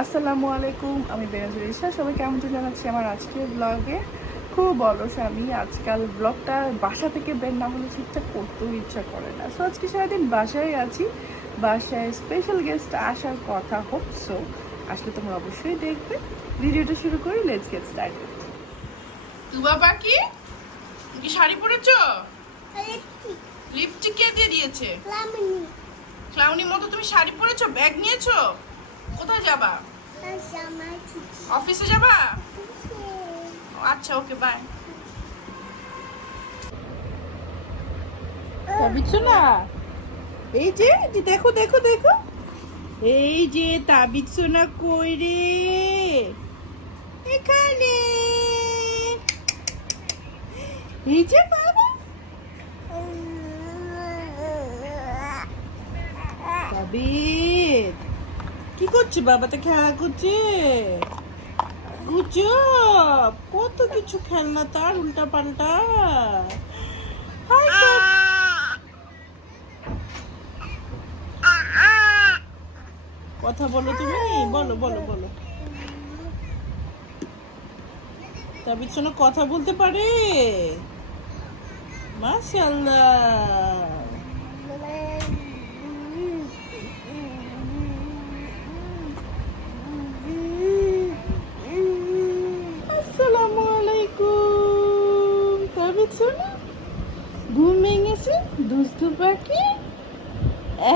আসসালামু আলাইকুম আমি বেনাজুর ইসা সবাই কেমন তো জানাচ্ছি আমার আজকের ব্লগে। খুব অলস আমি আজকাল ব্লগটা বাসা থেকে বের না হলে ঠিকঠাক করতেও ইচ্ছা করে না। সো আজকে সারাদিন বাসায় আছি। বাসায় স্পেশাল গেস্ট আসার কথা হোপ সো আসলে তোমরা অবশ্যই দেখবে। ভিডিওটা শুরু করি লেটস গেট স্টার্টেড তুবা পাখি কি শাড়ি পরেছো? লিপস্টিক কে দিয়ে দিয়েছে? ক্লাউনি মতো তুমি শাড়ি পরেছো? ব্যাগ নিয়েছো? কোথায় যাবা? অফিসে যাবা? আচ্ছা ওকে বাই তাবিছো না এই যে, দেখো দেখো দেখো। এই যে তাবিজ সোনা কই রে? এখানে। এই যে, বাবা। তাবিদ কি করছে বাবা? তো খেলা করছে। গুজব! কত কিছু খেলনা তার উল্টা পাল্টা কথা বলো তুমি। বলো বলো বলো। তাবিদ শোনো কথা বলতে পারে? মাশাআল্লাহ আসসালামু আলাইকুম শোনো ঘুম ভেঙেছে, দুষ্টু পাখি।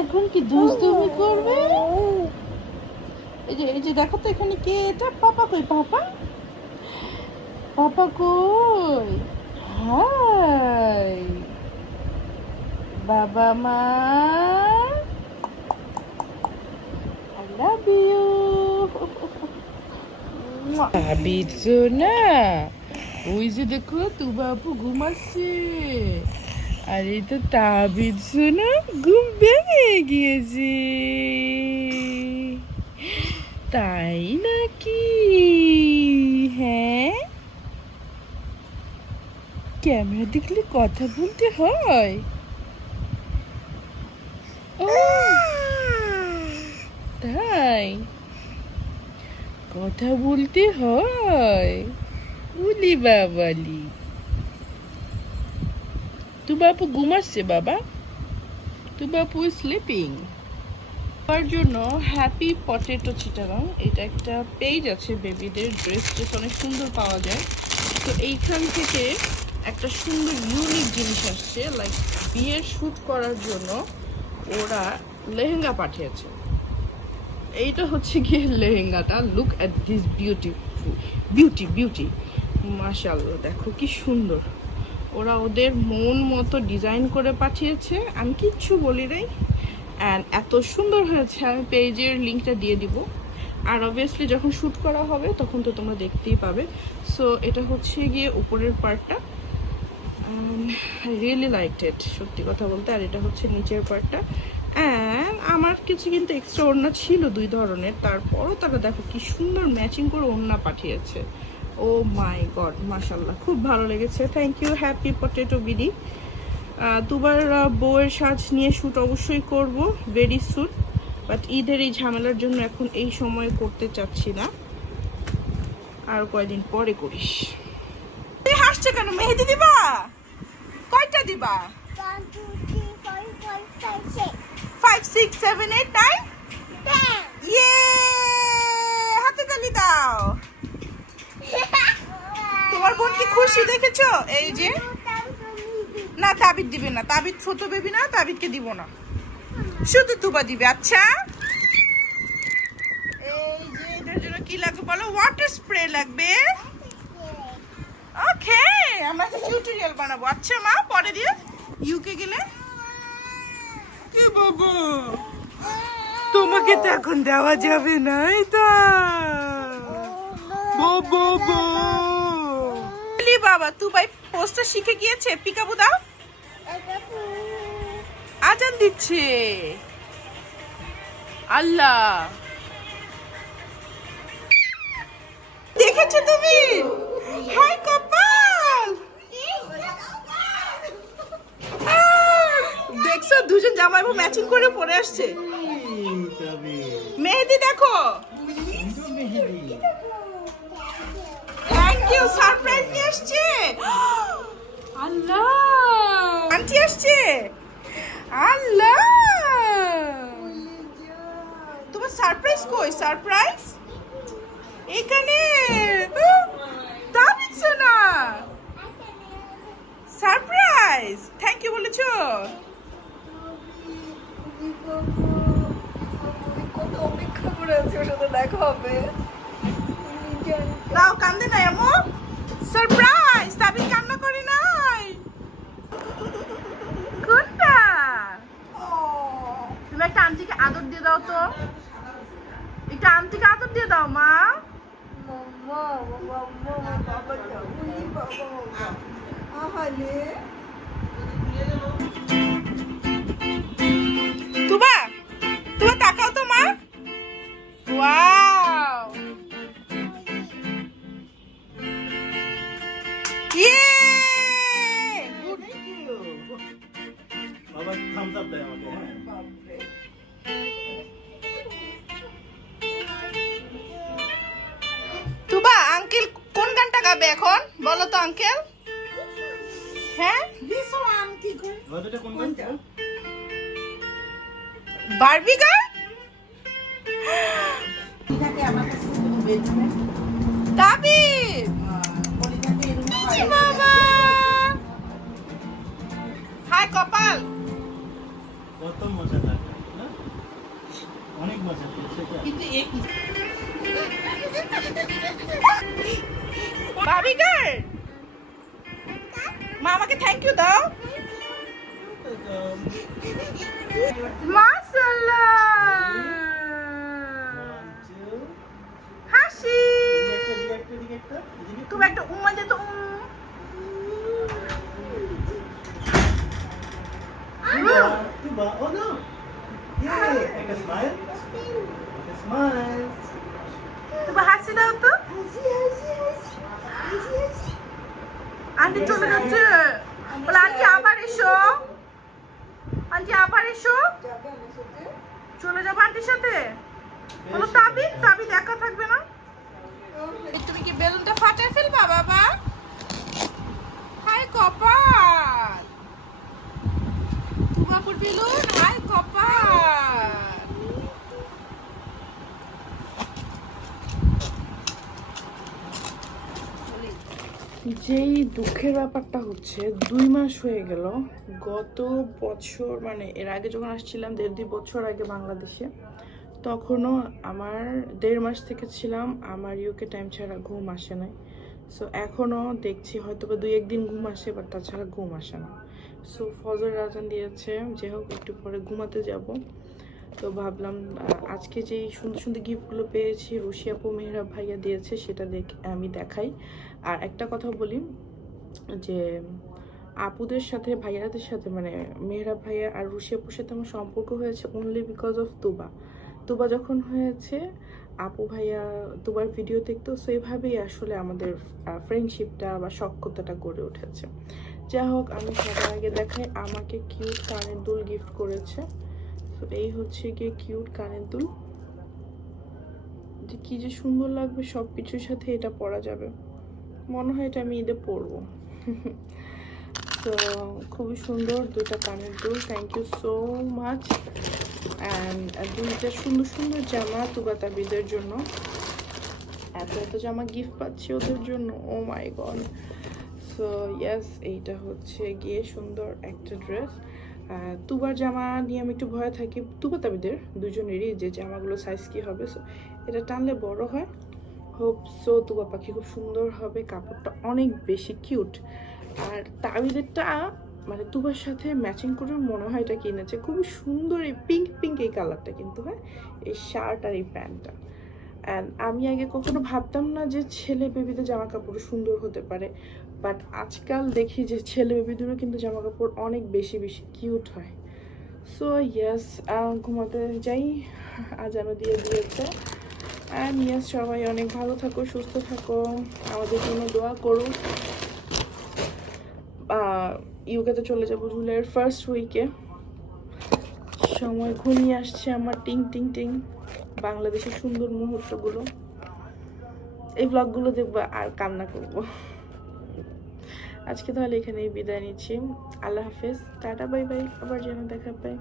এখন কি দুষ্টুমি করবে? এই যে এই যে, দেখো তো এখানে কে এটা? পাপা কই? পাপা? পাপা কই? হাই। বাবা মা। আই লাভ ইউ ওই যে দেখো তু বাবু ঘুমাচ্ছে। আর এই তো তাবিজ না ঘুম ভেঙে গিয়েছে। তাই নাকি? হ্যাঁ? ক্যামেরা দেখলে কথা বলতে হয়। তাই। কথা বলতে হয়। বাবালি তু বাপু ঘুমাচ্ছে বাবা তু বাপু স্লিপিং তার জন্য হ্যাপি পটেটো চিটাগাং এটা একটা পেজ আছে বেবিদের ড্রেস ড্রেস অনেক সুন্দর পাওয়া যায় তো এইখান থেকে একটা সুন্দর ইউনিক জিনিস আসছে। লাইক বিয়ের শ্যুট করার জন্য ওরা লেহেঙ্গা পাঠিয়েছে। এইটা হচ্ছে গিয়ে লেহেঙ্গাটা। Look at this beautiful beauty beauty মাশাল্লাহ দেখো কি সুন্দর। ওরা ওদের মন মতো ডিজাইন করে পাঠিয়েছে, আমি কিচ্ছু বলি নাই। অ্যান্ড এত সুন্দর হয়েছে, আমি পেজের লিঙ্কটা দিয়ে দিব। আর অবভিয়াসলি যখন শ্যুট করা হবে, তখন তো তোমরা দেখতেই পাবে। সো এটা হচ্ছে গিয়ে উপরের পার্টটা রিয়েলি লাইটেড সত্যি কথা বলতে। আর এটা হচ্ছে নিচের পার্টটা অ্যান্ড আমার কিছু কিন্তু এক্সট্রা ওড়না ছিল দুই ধরনের। তারপরও তারা দেখো কি সুন্দর ম্যাচিং করে ওড়না পাঠিয়েছে। ও মাই গড মাশাল্লাহ খুব ভালো লেগেছে। Thank you happy potato BD দুবার বউয়ের সাজ নিয়ে শ্যুট অবশ্যই করব ভেরি সুট বাট ঈদের এই ঝামেলার জন্য এখন এই সময় করতে চাচ্ছি না। আর কয়দিন পরে করিস। তুই হাসছে কেন? মেহেদি দিবা? কয়টা দিবা? Five six seven eight nine ইয়ে হাতে তালি দাও। তোমার বোন কি খুশি দেখেছ? এই যে। না, তাবিদ দিবে না। তাবিদ ছোট বেবি না, তাবিদকে দিব না। শুধু তুবা দিবে আচ্ছা? এই যে কি লাগবে বলো? ওয়াটার স্প্রে লাগবে। ওকে আমরা একটা টিউটোরিয়াল বানাবো। আচ্ছা মা, পরে দিয়ে ইউকে গেলে? কি বাবা তোমাকে তো এখন দেওয়া যাবে না, এই তো। বাবা বাবা তুই ভাই পোস্টার শিখে গিয়েছে পিকাবু দাও আজান দিচ্ছে আল্লাহ দেখেছ তুমি হাই কপাল দেখছ দুজন জামাইবু ম্যাচিং করে পরে আসছে মেহেদি দেখো ইউ সারপ্রাইজ নিয়ে আসছে? আল্লাহ! আন্টি আসছে? আল্লাহ! তোমার সারপ্রাইজ কই? সারপ্রাইজ এখানে! দাবিত না সারপ্রাইজ থ্যাংক ইউ বলেছ? কত অপেক্ষা করে আছি, ওর সাথে দেখা হবে। দাও কান্দে নাই আমো সারপ্রাইজ তাবিজ কান্না করে নাই। কোনটা? তুমি একটা আন্টিকে আদর দিয়ে দাও তো। একটা আন্টিকে আদর দিয়ে দাও মা। তুবা তুবা তাকাও তো মা। ওয়াও। কোন বারবি হাই কপাল! কত মজা লাগে না? অনেক মজা পেয়েছে বাবি গার্ল মা থ্যাংক ইউ দাও। হাসি তুমি একটা উম্মা দে তো Oh no! Yay! Like a smile? Like a smile. তুমি হাসি দাও তো আন্টি চলে যাচ্ছে বলে আন্টি আবার এসো আন্টি আবার এসো। যাবে আমার সাথে চলে যাব আন্টির সাথে। কোনো তাবি তাবি দেখা থাকবে না। তুমি কি বেলুনটা ফাটায় ফেলবা বাবা? হাই কপাল! তুমি বেলুন হাই কপাল! যেই দুঃখের ব্যাপারটা হচ্ছে, দুই মাস হয়ে গেল। গত বছর মানে এর আগে যখন আসছিলাম, দেড় দুই বছর আগে বাংলাদেশে, তখনও আমার দেড় মাস থেকে ছিলাম, আমার ইউকে টাইম ছাড়া ঘুম আসে নাই। সো এখনও দেখছি হয়তো বা দুই একদিন ঘুম আসে বাট তাছাড়া ঘুম আসে না। সো ফজর রাজান দিয়েছে যে হোক, একটু পরে ঘুমাতে যাব। তো ভাবলাম আজকে যেই সুন্দর সুন্দর গিফটগুলো পেয়েছি রুশিয়াপু মেহরাব ভাইয়া দিয়েছে, সেটা দেখ আমি দেখাই। আর একটা কথা বলি, যে আপুদের সাথে, ভাইয়াদের সাথে মানে মেহরাব ভাইয়া আর রুশিয়াপুর সাথে আমার সম্পর্ক হয়েছে only because of Tuba. Tuba যখন হয়েছে, আপু ভাইয়া তুবার ভিডিও দেখতো সো এভাবেই আসলে আমাদের ফ্রেন্ডশিপটা বা সক্ষতাটা গড়ে উঠেছে। যাই হোক, আমি সবার আগে দেখাই, আমাকে কিউট কানের দুল গিফট করেছে। তো এই হচ্ছে গিয়ে কিউট কানের দুল। যে কি যে সুন্দর লাগবে সব কিছুর সাথে এটা পরা যাবে। মনে হয় এটা আমি ঈদে পরবো। তো খুবই সুন্দর দুইটা কানের দুল thank you so much and দুইটা সুন্দর সুন্দর জামা তুবাতাবিদের জন্য। এত এত জামা গিফট পাচ্ছি ওদের জন্য ও মাই গড সো ইয়াস এইটা হচ্ছে গিয়ে সুন্দর একটা ড্রেস তুবার জামা নিয়ে আমি একটু ভয় থাকি। তুবাতাবিদের দুজনেরই যে জামাগুলো সাইজ কি হবে সো এটা টানলে বড় হয়। হোপ সো তুবা পাখি খুব সুন্দর হবে, কাপড়টা অনেক বেশি কিউট আর তাবিদেরটা মানে তুবার সাথে ম্যাচিং করে মনে হয় এটা কিনেছে। খুবই সুন্দর এই পিঙ্ক পিঙ্ক এই কালারটা কিন্তু হ্যাঁ? এই শার্ট আর এই প্যান্টটা। অ্যান্ড আমি আগে কখনো ভাবতাম না যে ছেলে বেবিদের জামা কাপড় সুন্দর হতে পারে। বাট আজকাল দেখি যে ছেলে বেবিদেরও কিন্তু জামা কাপড় অনেক বেশি বেশি কিউট হয়। সো ইয়েস ঘুমাতে যাই। আজানো দিয়ে দিয়েছে। অ্যান্ড ইয়াস সবাই অনেক ভালো থাকো, সুস্থ থাকো। আমাদের জন্য দোয়া করো। ইউকেতে চলে যাব জুলাইয়ের ফার্স্ট উইকে সময় ঘুমিয়ে আসছে আমার, টিং টিং টিং। বাংলাদেশের সুন্দর মুহূর্তগুলো, এই ব্লগগুলো দেখব আর কান্না করব। আজকে তাহলে এখানেই বিদায় নিচ্ছি। আল্লাহ হাফেজ। Tata, bye bye. আবার যেন দেখা পাই